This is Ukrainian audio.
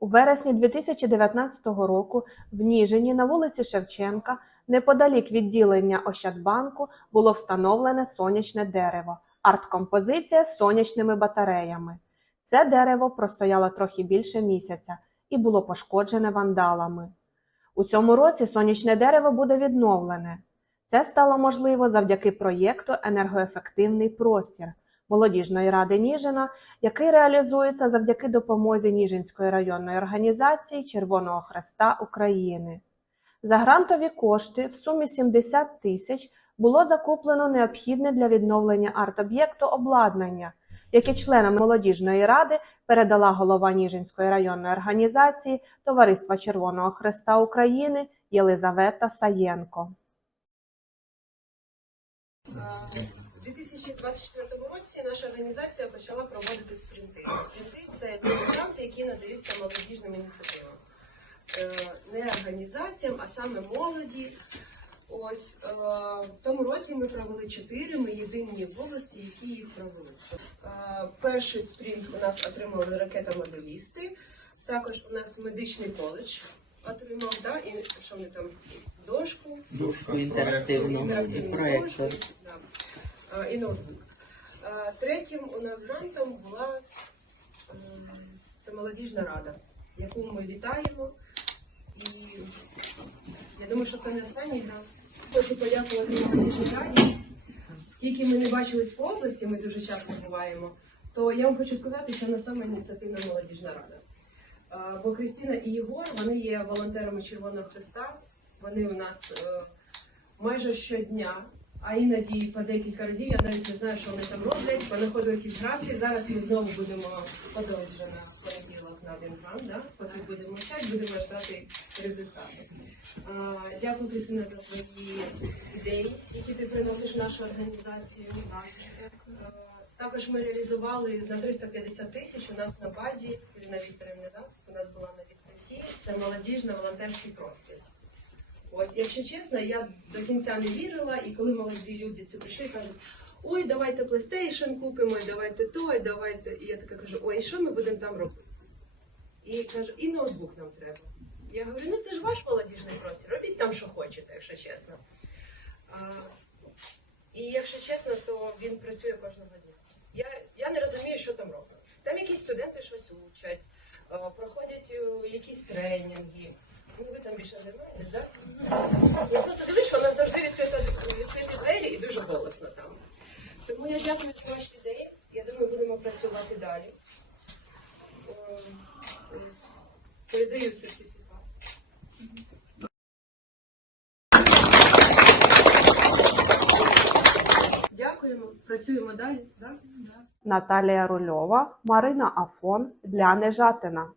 У вересні 2019 року в Ніжині на вулиці Шевченка, неподалік відділення Ощадбанку, було встановлене сонячне дерево, арт-композиція з сонячними батареями. Це дерево простояло трохи більше місяця і було пошкоджене вандалами. У цьому році сонячне дерево буде відновлене. Це стало можливо завдяки проєкту Енергоефективний простір молодіжної ради Ніжина, який реалізується завдяки допомозі Ніжинської районної організації Червоного Хреста України. За грантові кошти в сумі 70 тисяч було закуплено необхідне для відновлення арт-об'єкту обладнання, яке членам молодіжної ради передала голова Ніжинської районної організації Товариства Червоного Хреста України Єлизавета Саєнко. У 2024 році наша організація почала проводити спринти. Спринти це ті гранти, які надаються молодіжним ініціативам. Е, Не організаціям, а саме молоді. Ось е, в тому році ми провели чотири. Ми єдині в області, які їх провели. Е, Перший спринт у нас отримали ракета-моделісти. Також у нас медичний коледж отримав, да, і що вони там дошку, Дошку інтерактивну і проектор. Да. А, І ноутбук. Третім у нас грантом була е, це молодіжна рада, яку ми вітаємо. І я думаю, що це не останній грант. Хочу подякувати молодіжній раді. Скільки ми не бачились в області, ми дуже часто буваємо, то я вам хочу сказати, що вона саме ініціативна молодіжна рада. Бо Кристина і Єгор вони є волонтерами Червоного Христа. Вони у нас е, майже щодня, а іноді по декілька разів. Я навіть не знаю, що вони там роблять. Понаходили якісь гранти. Зараз ми знову будемо подались вже на понеділок на один грант, да? поки будемо вчати, будемо ждати результати. А, Дякую, Кристина, за твої ідеї, які ти приносиш в нашу організацію. Також ми реалізували на 350 тисяч у нас на базі Ірина Вікторівна, да? у нас була на відкритті. Це молодіжна волонтерський простір. Ось, якщо чесно, я до кінця не вірила, і коли молоді люди це прийшли і кажуть, ой, давайте PlayStation купимо, і давайте то, і давайте. І я така кажу, ой, і що ми будемо там робити? І кажу, і ноутбук нам треба. Я говорю, ну це ж ваш молодіжний простір, робіть там, що хочете, якщо чесно. А, і якщо чесно, то він працює кожного дня. Я, я не розумію, що там роблять. Там якісь студенти щось учать, проходять е, якісь тренінги. Ну, ви там більше займаєтесь, так? Я просто дивлюсь, що у завжди відкрита відкриті двері і дуже голосно там. Тому я дякую за ваші ідеї. Я думаю, будемо працювати далі. Ем. Передаю сертифікат. Дякуємо, працюємо далі. Да? Наталія Рульова, Марина Афон для Нежатина.